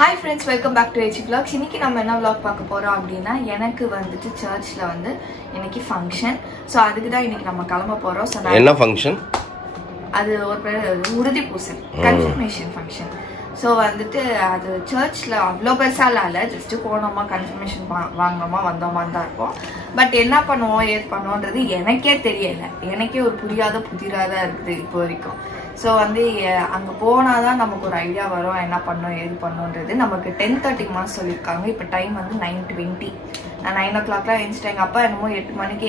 Hi friends, welcome back to HG Vlogs. இன்னைக்கு நம்ம என்ன vlog பார்க்க போறோம் அப்படினா எனக்கு வந்துட்டு சர்ச்ல வந்து இன்னைக்கு ஃபங்க்ஷன். சோ அதுக்கு தான் இன்னைக்கு நம்ம கிளம்ப போறோம். சோ என்ன ஃபங்க்ஷன்? அது ஒரு உறுதி பூசை, கன்ஃபர்மேஷன் ஃபங்க்ஷன். சோ வந்துட்டு அது சர்ச்ல அவ்ளோ பெருசால இல்ல, ஜஸ்ட் போனோமா கன்ஃபர்மேஷன் வாங்குனோமா வந்தோமா தான் இருக்கும். பட் என்ன பண்ணுவோம் ஏது பண்ணுவோன்றது எனக்கே தெரியல. எனக்கே ஒரு புதிரா தான் இருக்குது இப்போ வரைக்கும். ஸோ வந்து அங்கே போனால் தான் நமக்கு ஒரு ஐடியா வரும் என்ன பண்ணோம் ஏது பண்ணோன்றது. நமக்கு 10:30 மாதம் சொல்லியிருக்காங்க. இப்போ டைம் வந்து 9:20. நான் 9 o'clockலாம் எழுந்துட்டேன். எங்கள் அப்பா என்னமோ 8 மணிக்கு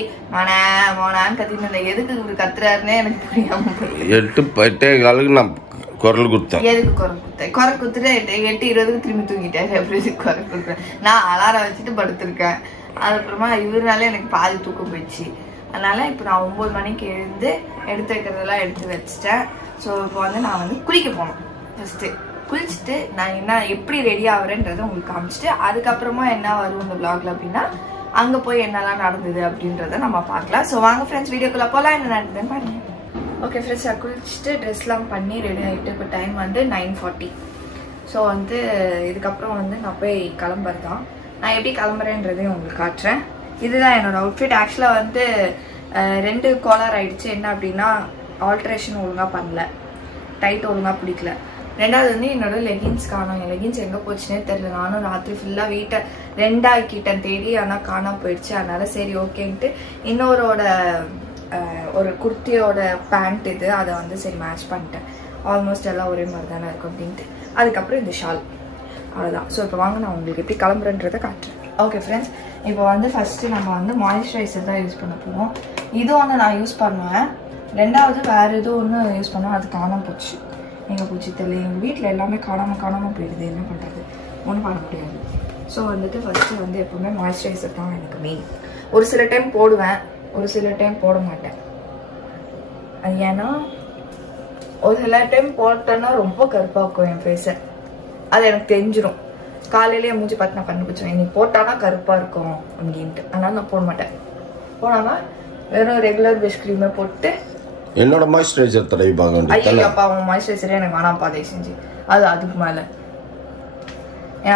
மோனான்னு கத்தின்னு இருந்தேன். எதுக்கு இப்படி கத்துறாருன்னே எனக்கு புரியாமல் போயிடுது. 8:10 நான் குரல் கொடுத்தேன். எதுக்கு குரல் கொடுத்துட்டு 8:20 திரும்பி தூங்கிட்டேன். எப்படி குரல் கொடுத்தேன்? நான் அலாரம் வச்சுட்டு படுத்திருக்கேன். அதுக்கப்புறமா இவருனால எனக்கு பாதி தூக்கம் போயிடுச்சு. அதனால இப்போ நான் 9 மணிக்கு எழுந்து எடுத்து வைக்கிறதெல்லாம் எடுத்து வச்சுட்டேன். ஸோ இப்போ வந்து நான் வந்து குளிக்க போனோம். ஃபஸ்ட்டு குளிச்சுட்டு நான் எப்படி ரெடி ஆகுறேன்றதை உங்களுக்கு காமிச்சிட்டு அதுக்கப்புறமா என்ன வரும் இந்த vlogல அப்படின்னா அங்கே போய் என்னெல்லாம் நடந்தது அப்படின்றத நம்ம பார்க்கலாம். ஸோ வாங்க ஃப்ரெண்ட்ஸ் வீடியோக்குள்ளே போகலாம். என்ன நடந்ததுன்னு பாருங்க. ஓகே ஃப்ரெண்ட்ஸ், நான் குளிச்சுட்டு ட்ரெஸ்லாம் பண்ணி ரெடி ஆகிட்டு இப்போ டைம் வந்து 9:40. ஸோ வந்து இதுக்கப்புறம் வந்து நான் போய் கிளம்புறது தான். நான் எப்படி கிளம்புறேன்றதையும் உங்களுக்கு காட்டுறேன். இதுதான் என்னோட அவுட்ஃபிட். ஆக்சுவலாக வந்து 2 காலர் ஆயிடுச்சு. என்ன அப்படின்னா ஆல்ட்ரேஷன் ஒழுங்காக பண்ணல, டைட் ஒழுங்காக பிடிக்கல. ரெண்டாவது வந்து என்னோட லெகின்ஸ் காணும். என் லெகின்ஸ் எங்கே போச்சுன்னே தெரியல. நானும் ராத்திரி ஃபுல்லாக வீட்டை 2 ஆக்கிட்டேன் தேடி, ஆனால் காணாம போயிடுச்சு. அதனால சரி ஓகேன்ட்டு இன்னொரோட ஒரு குர்த்தியோட பேண்ட் இது அதை வந்து சரி மேட்ச் பண்ணிட்டேன். ஆல்மோஸ்ட் எல்லாம் ஒரே மாதிரி தானே இருக்கும் அப்படின்ட்டு. அதுக்கப்புறம் இந்த ஷால், அவ்வளோதான். ஸோ இப்போ வாங்க நான் உங்களுக்கு எப்படி கிளம்புறேன்றதை காட்டுறேன். ஓகே ஃப்ரெண்ட்ஸ், இப்போ வந்து ஃபஸ்ட்டு நம்ம வந்து மாய்ஸ்சரைசர் தான் யூஸ் பண்ண போவோம். இது ஒன்று நான் யூஸ் பண்ணுவேன். ரெண்டாவது வேறு ஏதோ ஒன்று யூஸ் பண்ணால் அது காணாமல் போச்சு. எங்கே போச்சு தெரியல. எங்கள் வீட்டில் எல்லாமே காணாமல் போயிடுது. என்ன பண்ணுறது, ஒன்றும் பண்ண முடியாது. ஸோ வந்துட்டு ஃபஸ்ட்டு வந்து எப்போவுமே மாய்ஸ்சரைசர் தான் எனக்கு மெயின். ஒரு சில டைம் போடுவேன், ஒரு சில டைம் போட மாட்டேன். அது ஏன்னா ஒரு சில டைம் போட்டேன்னா ரொம்ப கருப்பாக்கும் என் ஃபேஸை. அது எனக்கு தெரிஞ்சிடும். காலையிலேயே மூஞ்சி பார்த்து நான் கண்டுபிடிச்சேன் இன்னைக்கு போட்டானா கருப்பாக இருக்கும் அப்படின்ட்டு. அதனால நான் போட மாட்டேன். போனாமா வெறும் ரெகுலர் பெஸ்ட் க்ரீமை போட்டு என்னோட மாய்ஸ்சரைசர் தடவி பார்க்க வேண்டியது. ஐயோ அப்பா, அவன் மாய்ஸ்சரைசரே எனக்கு வேணாம்ப்பா தயவு செஞ்சு. அதுக்கு மேலே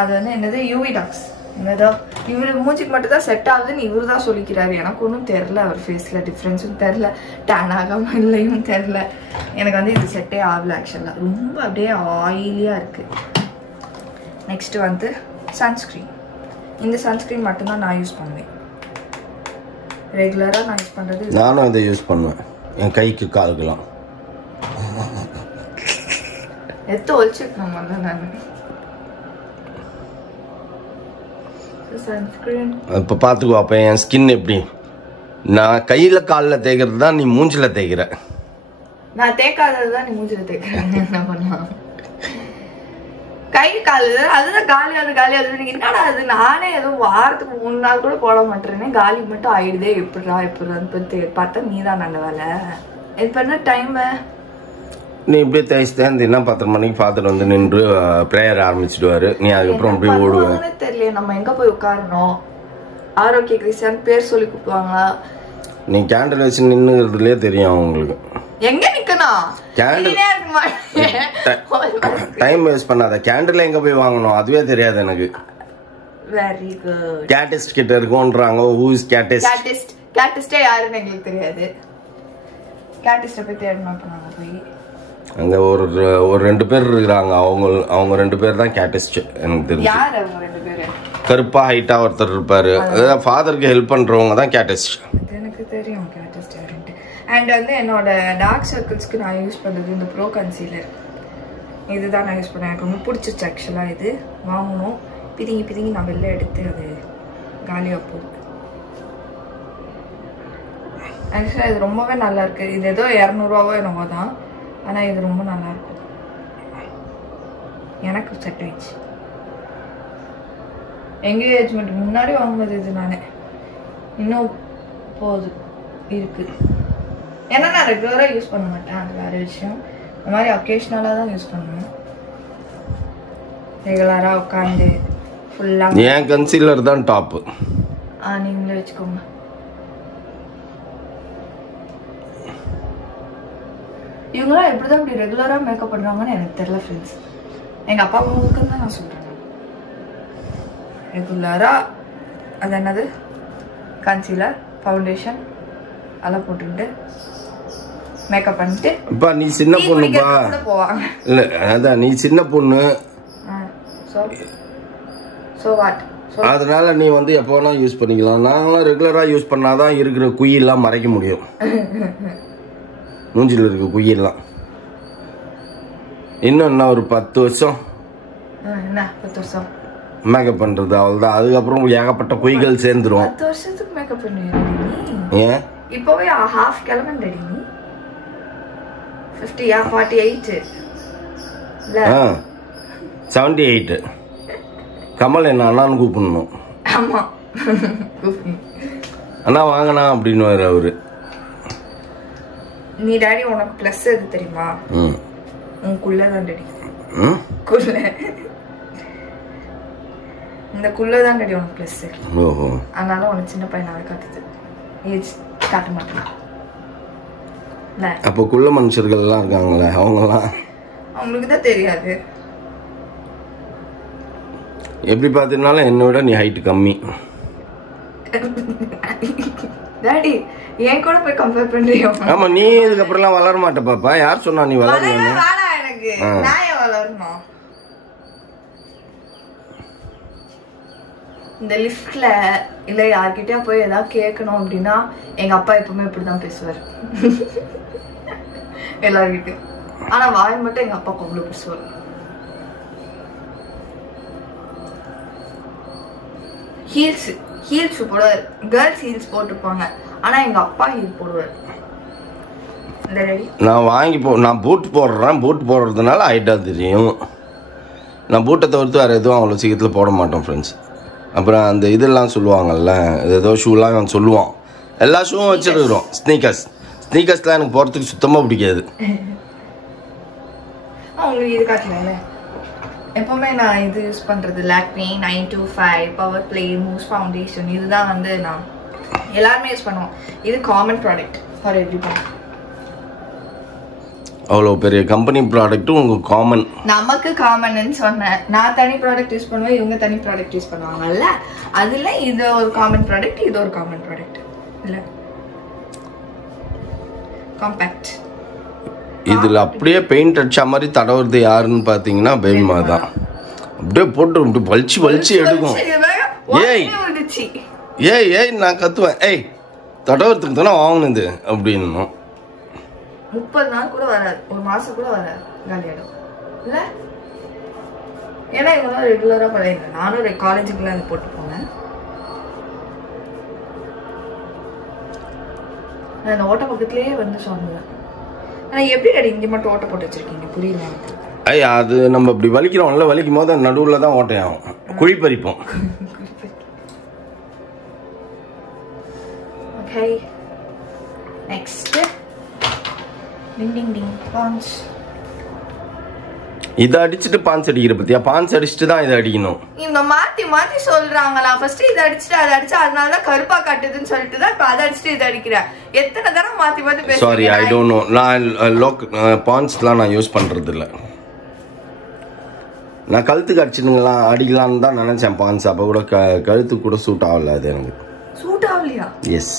அது வந்து என்னது யூவி டாக்ஸ் என்னதோ இவரு மூஞ்சிக்கு மட்டும் தான் செட் ஆகுதுன்னு இவரு தான் சொல்லிக்கிறாரு. எனக்கு ஒன்றும் தெரில, அவர் ஃபேஸில் டிஃப்ரென்ஸும் தெரில, டேன் ஆகாமல் இல்லையும் தெரில. எனக்கு வந்து இது செட்டே ஆகலை. ஆக்சுவலாக ரொம்ப அப்படியே ஆயிலியாக இருக்குது. நெக்ஸ்ட்டு வந்து சன்ஸ்க்ரீன். இந்த சன்ஸ்க்ரீன் மட்டும்தான் நான் யூஸ் பண்ணுவேன். ரெகுலராக நான் யூஸ் பண்ணுறது. நானும் இதை யூஸ் பண்ணுவேன் என் கைக்கு காலுக்கெல்லாம். எத்த ஒழிச்சுக்கணும் வந்து நான் சன்ஸ்க்ரீன். இப்போ பார்த்துக்கோ. அப்போ என் ஸ்கின் எப்படி, நான் கையில் காலில் தேய்க்கிறது தான் நீ மூஞ்சில் தேய்க்கிற. நான் தேய்க்காதது தான் நீ மூஞ்சில் தேய்க்கிறேன். என்ன பண்ணலாம், கை காலு அதுதான் காலியாது. என்னடா அது, நானே ஏதோ வாரத்துக்கு 3 நாள் கூட போட மாட்டேறேனே, காலி மட்டும் ஆயிடுதே. எப்படின்னு பார்த்தா நீ தான் நல்ல வேலை. இப்போ என்ன டைம், நீ இப்படியே தேய்ச்சிட்டேன்னா 10 மணிக்கு பார்த்துட்டு வந்து நின்று ப்ரேயர் ஆரம்பிச்சிடுவாரு. நீ அதுக்கப்புறம் அப்படியே ஓடுவேன். தெரியல நம்ம எங்க போய் உட்காரணும். ஆரோக்கிய கிறிஸ்டியன் பேர் சொல்லி கூப்பிடுவாங்களா? நீ கேண்டில் வச்சு நின்னுறதுலயே தெரியும் அவங்களுக்கு. எங்க நிக்கணும், டைம் வேஸ்ட் பண்ணாத. கேண்டில் எங்க போய் வாங்கணும் அதுவே தெரியாது எனக்கு. Very good. கேட்டிஸ்ட் கிட்ட இருக்கும்ன்றாங்க. Who is கேட்டிஸ்ட்? கேட்டிஸ்டே யாருன்னு எங்களுக்கு தெரியாது. கேட்டிஸ்ட போய் தேடணும். நாங்க போய் அங்க ஒரு 2 பேர் இருக்கிறாங்க. அவங்க 2 பேர் தான் கேட்டிஸ்ட் எனக்கு தெரியும். யார் அவங்க 2 பேரு? கருப்பா ஹைட்டா ஒருத்தர் இருப்பாரு. அதான் ஃபாதருக்கு ஹெல்ப் பண்றவங்க தான் கேட்டிஸ்ட். எனக்கு தெரியும் கேட்டிஸ்ட் யாருன்ட்டு. அண்ட் வந்து என்னோட டார்க் சர்க்கிள்ஸ்க்கு நான் யூஸ் பண்ணுறது இந்த ப்ரோ கன்சீலர். இதுதான் நான் யூஸ் பண்ணேன். எனக்கு ரொம்ப பிடிச்சிச்சு ஆக்சுவலாக. இது வாங்கணும். பிதுங்கி நான் வெளில எடுத்து அது காலியாக போகுது. ஆக்சுவலாக இது ரொம்பவே நல்லா இருக்குது. இது ஏதோ 200 என்னவோ தான், ஆனால் இது ரொம்ப நல்லா இருக்கும். எனக்கு செட் ஆயிடுச்சு. எங்கேஜ்மெண்ட் முன்னாடி வாங்கினது இது. நான் இன்னும் போகுது இருக்குது. ஏன்னா நான் ரெகுலராக யூஸ் பண்ண மாட்டேன், அது வேறு விஷயம். இந்த மாதிரி ஒகேஷ்னலாக தான் யூஸ் பண்ணுவேன். ரெகுலராக உட்காந்து ஃபுல்லாக என் கன்சீலர் தான் டாப்பு. நீங்களே வச்சுக்கோங்க. இவங்களாம் எப்படி தான் இப்படி ரெகுலராக மேக்கப் பண்ணுறாங்கன்னு எனக்கு தெரியல ஃப்ரெண்ட்ஸ். எங்கள் அப்பா அம்மாவுக்கு தான் நான் சொல்கிறேன். ரெகுலராக அது என்னது கன்சீலர் ஃபவுண்டேஷன் அதெல்லாம் போட்டுக்கிட்டு மேக்கப் பண்ணிட்டு அப்பா நீ சின்ன பொண்ணுப்பா போவாங்க. இல்லை அதான் நீ சின்ன பொண்ணு. ஸோ வாட் அதனால நீ வந்து எப்போ வேணா யூஸ் பண்ணிக்கலாம். நாங்களாம் ரெகுலராக யூஸ் பண்ணாதான் இருக்கிற குயிலாம் மறைக்க முடியும். மூஞ்சில் இருக்க குயிலாம் இன்னும் என்ன ஒரு 10 வருஷம் என்ன 10 வருஷம் மேக்கப் பண்றது அவ்வளவுதான். அதுக்கப்புறம் ஏகப்பட்ட குயிகள் சேர்ந்துரும். 10 வருஷத்துக்கு மேக்கப் பண்ணுவீங்க. ஏன் இப்போவே ஹாஃப் கிளம்பி 50 48 இல்ல 78. கமல் என்ன அண்ணான்னு கூப்பிடணும். ஆமா அண்ணா வாங்கண்ணா அப்படின்னு அவரு. நீ டாடி உனக்கு பிளஸ் எது தெரியுமா? உனக்குள்ளதான் டாடி. குள்ள இந்த குள்ளதான் டாடி உனக்கு பிளஸ். ஓஹோ. அதனால உனக்கு சின்ன பையனாவே காட்டுது. ஏஜ் காட்ட மாட்டேன். அப்போ குள்ள மனுஷர்கள் எல்லாம் இருக்காங்களே அவங்கலாம் அவங்களுக்கு தான் தெரியாது. எப்படி பார்த்தீங்கன்னாலும் என்னை விட நீ ஹைட் கம்மி. டாடி ஏன் கூட போய் கம்பேர் பண்றியோ? ஆமா நீ இதுக்கப்புறம் வளர மாட்ட பாப்பா. யார் சொன்னா நீ வளரணும்? எனக்கு நான் ஏன் வளரணும்? இந்த லிஃப்ட்ல இல்ல யார்கிட்டயா போய் ஏதாவது கேட்கணும் அப்படின்னா எங்க அப்பா எப்பவுமே இப்படிதான் பேசுவார் எல்லார்கிட்டயும். ஆனா வாய் மட்டும் எங்க அப்பா அவ்வளவு பேசுவார். ஹீல்ஸ் போடுவார். கேர்ள்ஸ் ஹீல்ஸ் போட்டுப்பாங்க. ஆனா எங்க அப்பா ஹீல் போடுவார். நான் நான் பூட் போடுறேன். பூட் போடுறதுனால ஹைட்டா தெரியும். நான் பூட்டை தவிர்த்து வேற எதுவும் அவ்வளோ சீக்கிரத்தில் போட மாட்டோம் ஃப்ரெண்ட்ஸ். அப்புறம் அந்த இதெல்லாம் சொல்லுவாங்கல்ல, ஏதோ ஷூலாம் அவன் சொல்லுவான். எல்லா ஷூவும் வச்சுருக்கிறோம். ஸ்னீக்கர்ஸ்லாம் எனக்கு போகிறதுக்கு சுத்தமாக பிடிக்காது. உங்களுக்கு இது காட்டல எப்பவுமே நான் இது யூஸ் பண்றது Lakme 925 power play mousse foundation. இதுதான் வந்து நான் எல்லாருமே யூஸ் பண்ணுவோம். இது காமன் ப்ராடக்ட் ஃபார் எவ்ரிபடி. அவ்வளோ பெரிய கம்பெனி ப்ராடக்ட்டும் உங்களுக்கு காமன். நமக்கு காமன்னு சொன்னேன். நான் தனி ப்ராடக்ட் யூஸ் பண்ணுவேன், இவங்க தனி ப்ராடக்ட் யூஸ் பண்ணுவாங்கல்ல. அதுல இது ஒரு காமன் ப்ராடக்ட், இது ஒரு காமன் ப்ராடக்ட் இல்ல. காம்பேக்ட். இதில் அப்படியே பெயிண்ட் அடிச்ச மாதிரி தடவுறது யாருன்னு பார்த்தீங்கன்னா பெயின்மா தான். அப்படியே போட்டு இப்படி வலிச்சு எடுக்கும். ஏய் நான் கத்துவேன். ஏய் தடவுறதுக்கு தானே வாங்கினது அப்படின்னு. 30 நாள் கூட வராது, ஒரு மாசம் கூட வராது, காலியாடும் இல்ல. ஏன்னா இவங்க ரெகுலரா பழைய. நானும் காலேஜுக்குள்ள அது போட்டு போனேன். நான் ஓட்ட பக்கத்துலயே வந்து சொன்னேன். ஆனா எப்படி டாடி இங்க மட்டும் ஓட்ட போட்டு வச்சிருக்கீங்க புரியல எனக்கு. ஐயா அது நம்ம இப்படி வலிக்கிறோம்ல, வலிக்கும் போது நடுவுல தான் ஓட்டையாகும். குழி பறிப்போம். ஓகே நெக்ஸ்ட் டிங் டிங் டிங் பான்ஸ். இதை அடிச்சுட்டு பான்ஸ் அடிக்கிற பத்தியா? பான்ஸ் அடிச்சுட்டு தான் இதை அடிக்கணும். இவங்க மாத்தி மாத்தி சொல்றாங்களா? ஃபர்ஸ்ட் இதை அடிச்சுட்டு அதை அடிச்சு அதனாலதான் கருப்பா காட்டுதுன்னு சொல்லிட்டு தான் இப்ப அதை அடிச்சுட்டு இதை அடிக்கிறேன். எத்தனை தடவை மாத்தி மாத்தி பேசுறீங்க? Sorry I don't know. நான் பான்ஸ்லாம் நான் யூஸ் பண்றது இல்ல. நான் கழுத்துக்கு அடிச்சுங்களா அடிக்கலான்னு தான் நினைச்சேன் பான்ஸ். அப்ப கூட கழுத்துக்கு கூட சூட் ஆகல. அது எனக்கு சூட் ஆகலையா? எஸ்.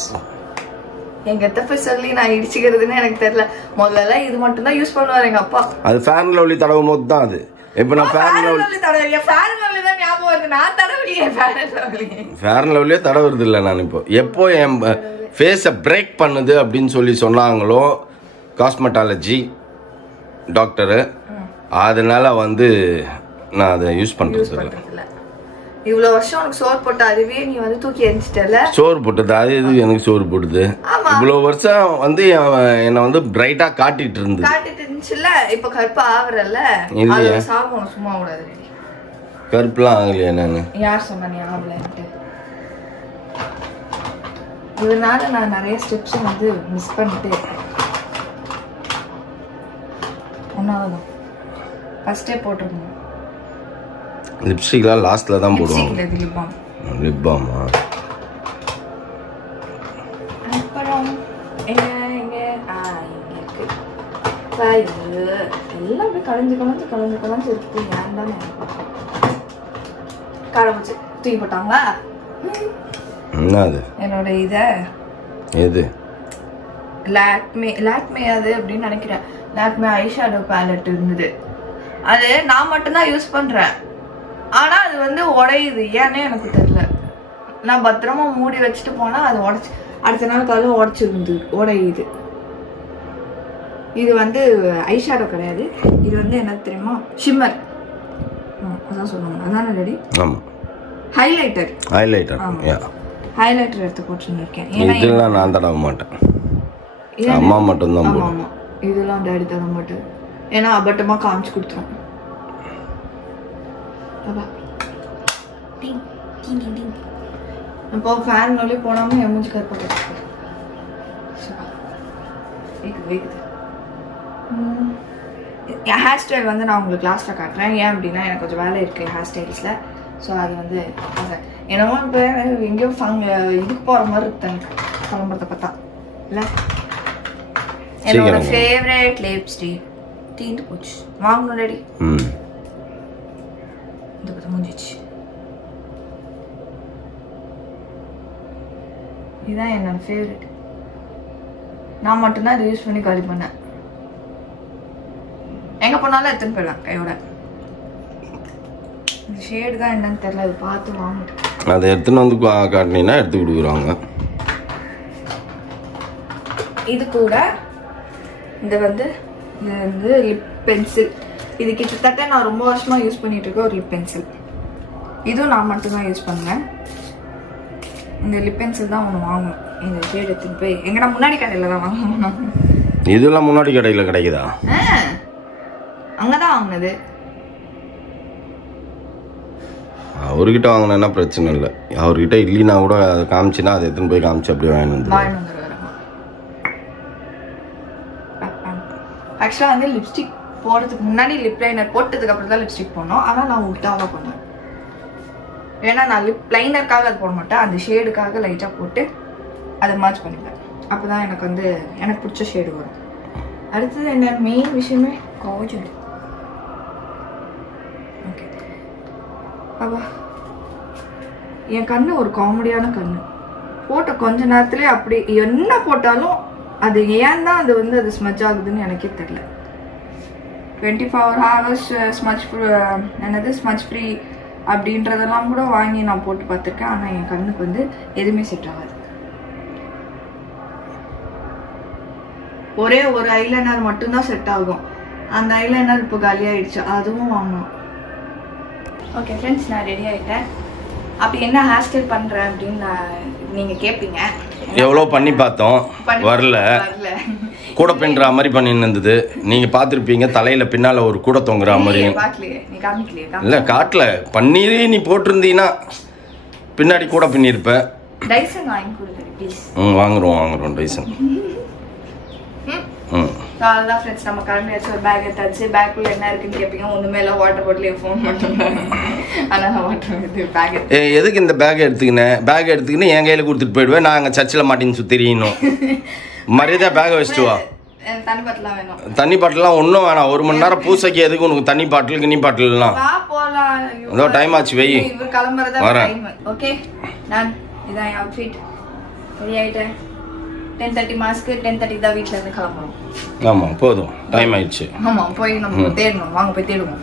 எங்க எத்தப்ப சொல்லி நான் இடிச்சுக்கிறதுன்னு எனக்கு தெரியல. முதல்ல இது மட்டும் தான் யூஸ் பண்ணுவாரு எங்க அப்பா. அது ஃபேன் லவ்லி தடவும் போது தான் அது. இப்ப நான் ஃபேன் லவ்லி தடவலையா? ஃபேன் லவ்லி தான் ஞாபகம் வருது. நான் தடவலையே ஃபேன் லவ்லியே தடவுறது இல்லை. நான் எப்போ என் ஃபேஸை பிரேக் பண்ணுது அப்படின்னு சொல்லி சொன்னாங்களோ காஸ்மெட்டாலஜி டாக்டரு, அதனால வந்து நான் அதை யூஸ் பண்றது இல்லை. இவ்வளவு வருஷம் உனக்கு சோறு போட்ட அதுவே நீ வந்து தூக்கி எரிஞ்சிட்டல. சோறு போட்டது அது எது எனக்கு சோறு போடுது? இவ்வளவு வருஷம் வந்து என்ன வந்து பிரைட்டா காட்டிட்டு இருந்துச்சுல்ல. இப்ப கருப்பா ஆவறல்ல, அது சாகும். சும்மா விடாது. கருப்புலாம் ஆகலையா? நானு யார் சொன்னா நீ ஆகலன்ட்டு? இதனால நான் நிறைய ஸ்டெப்ஸ் வந்து மிஸ் பண்ணிட்டே இருக்கேன். ஒன்னாவதான் ஃபர்ஸ்டே போட்டிருக்கணும். லிப்ஸ்டிக்லாம் லாஸ்ட்ல தான் போடுவாங்க. லிப் பாமா அப்புறம் எல்லாம் அப்படியே கலைஞ்சு இருக்கு. ஏன் தானே காரமிச்சு தூக்கி போட்டாங்களா? என்ன அது? என்னோட இத எது? லாக்மே அது அப்படின்னு நினைக்கிறேன். லாக்மே ஐஷேடோ பேலட் இருந்தது. அது நான் மட்டும்தான் யூஸ் பண்றேன். ஆனா அது வந்து உடையுது, ஏன்னே எனக்கு தெரியல. நான் பத்திரமா மூடி வச்சுட்டு போனா அது உடைச்சு அடுத்த நாள் காலையில் உடைச்சிருந்து உடையுது. இது வந்து ஐஷேடோ கிடையாது, இது வந்து என்ன தெரியுமா, ஷிம்மர். அதான் சொல்லுவாங்க, அதான் ரெடி. ஆமாம், ஹைலைட்டர். ஹைலைட்டர் எடுத்து போட்டுருக்கேன். இதெல்லாம் நான் தடவ மாட்டேன், அம்மா மட்டும்தான். ஆமாம், இதெல்லாம் டேடி தர மாட்டேன், ஏன்னா அபட்டமாக காமிச்சு கொடுத்துரும். இப்போ ஃபேன் வழி போனாமல் என் மூஞ்சி கருப்பா என் ஹேர் ஸ்டைல் வந்து நான் உங்களுக்கு லாஸ்ட்டாக காட்டுறேன். ஏன் அப்படின்னா எனக்கு கொஞ்சம் வேலை இருக்குது ஹேர் ஸ்டைல்ஸில். ஸோ அது வந்து என்னமோ இப்போ எங்கேயோ இதுக்கு போகிற மாதிரி இருக்கு எனக்கு கிளம்புறத பார்த்தா. இல்லை, என்னோட ஃபேவரட் லிப்ஸ்டிக் தீந்து போச்சு, வாங்கணும் ரெடி. இந்த பார்த்தா முடிஞ்சிச்சு. இதுதான் என்னோட ஃபேவரட். நான் மட்டும்தான் இதை யூஸ் பண்ணி காலி பண்ணேன். எங்கே போனாலும் எடுத்துன்னு போயிடலாம் கையோட. இந்த ஷேடு தான் என்னன்னு தெரியல, அது பார்த்து வாங்கிட்டேன். அதை எடுத்துன்னு வந்து காட்டினீங்கன்னா எடுத்து கொடுக்குறாங்க. இது கூட இது வந்து லிப் பென்சில். இது கிட்டத்தட்ட நான் ரொம்ப வருஷமாக யூஸ் பண்ணிட்டு இருக்க ஒரு லிப் பென்சில். இதுவும் நான் மட்டும்தான் யூஸ் பண்ணுவேன். இந்த லிப் பென்சில் தான் ஒன்று வாங்கணும். இந்த ஷேட் எடுத்துட்டு போய் எங்கன்னா முன்னாடி கடையில் தான் வாங்கணும். இதெல்லாம் முன்னாடி கடையில் கிடைக்குதா? அங்கதான் வாங்கினது. அவர்கிட்ட வாங்கினா பிரச்சனை இல்லை, அவர்கிட்ட இல்லைன்னா கூட அதை காமிச்சுன்னா அதை எடுத்துன்னு போய் காமிச்சு அப்படியே வாங்கிட்டு. ஆக்சுவலாக வந்து லிப்ஸ்டிக் போடுறதுக்கு முன்னாடி லிப் லைனர் போட்டதுக்கு அப்புறம் தான் லிப்ஸ்டிக் போடணும். ஆனால் நான் உல்டாவாக பண்ணுவேன். ஏன்னா நான் லிப் லைனருக்காக அது போட மாட்டேன், அந்த ஷேடுக்காக லைட்டாக போட்டு அதை மேட்ச் பண்ணிப்பேன். அப்போ தான் எனக்கு வந்து எனக்கு பிடிச்ச ஷேடு வரும். அடுத்தது என்ன மெயின் விஷயமே காஜல். ஓகே, அப்பா என் கண்ணு ஒரு காமெடியான கண்ணு. போட்ட கொஞ்ச நேரத்துலேயே அப்படி என்ன போட்டாலும் அது ஏன் தான் அது வந்து அது ஸ்மஜ் ஆகுதுன்னு எனக்கே தெரியல. 24 hours ஸ்மஜ் என்னது ஸ்மஜ் ஃப்ரீ அப்படின்றதெல்லாம் கூட வாங்கி நான் போட்டு பார்த்துருக்கேன். ஆனால் என் கண்ணுக்கு வந்து எதுவுமே செட் ஆகாது. ஒரே ஒரு ஐலைனர் மட்டும்தான் செட் ஆகும். அந்த ஐலைனர் இப்போ காலியாகிடுச்சு, அதுவும் வாங்கணும். ஓகே ஃப்ரெண்ட்ஸ், நான் ரெடி ஆகிட்டேன். அப்படி என்ன ஹேர் ஸ்டைல் பண்ணுறேன் அப்படின்னு நீங்கள் கேட்பீங்க. எவ்வளோ பண்ணி பார்த்தோம், வரல. கூட பின்னுற மாதிரி பண்ணின்னு இருந்தது. நீங்கள் பார்த்துருப்பீங்க, தலையில் பின்னால் ஒரு கூட தொங்குற மாதிரி. இல்லை காட்டல, பன்னீரே நீ போட்டிருந்தீங்கன்னா பின்னாடி கூட பின்னிருப்பேன். டைசன் வாங்கி கொடுங்க ப்ளீஸ். வாங்குறோம் டைசன். அதான் ஃப்ரெண்ட்ஸ், நம்ம கிளம்பியாச்சு. ஒரு பேக் எடுத்தாச்சு. பேக்குள்ள என்ன இருக்குன்னு கேட்பீங்க. ஒன்றுமே இல்லை, வாட்டர் பாட்டில் என் ஃபோன் மட்டும் தான். ஆனால் வாட்டர் இது பேக் எதுக்கு இந்த பேக் எடுத்துக்கினேன் என் கையில் கொடுத்துட்டு போயிடுவேன். நான் அங்கே சர்ச்சில் மாட்டின்னு சுற்றிடணும். மரியாதை பேக்கை வச்சுட்டு வா. தண்ணி பாட்டிலாம் வேணும். தண்ணி பாட்டிலாம் ஒன்றும் வேணாம். 1 மணி நேரம் பூசைக்கு எதுக்கு உனக்கு தண்ணி பாட்டில் கிண்ணி பாட்டிலாம்? ஏதோ டைம் ஆச்சு, வை. இவர் கிளம்புறதா டைம். ஓகே, நான் இதான் என் அவுட்ஃபிட். ரெடி ஆகிட்டேன். 10:30 மாஸ்க்கு 10:30 தான் வீட்டில் இருந்து கிளம்புறோம். ஆமாம், போதும், டைம் ஆயிடுச்சு. ஆமாம், போய் நம்ம தேடணும். வாங்க போய் தேடுவோம்.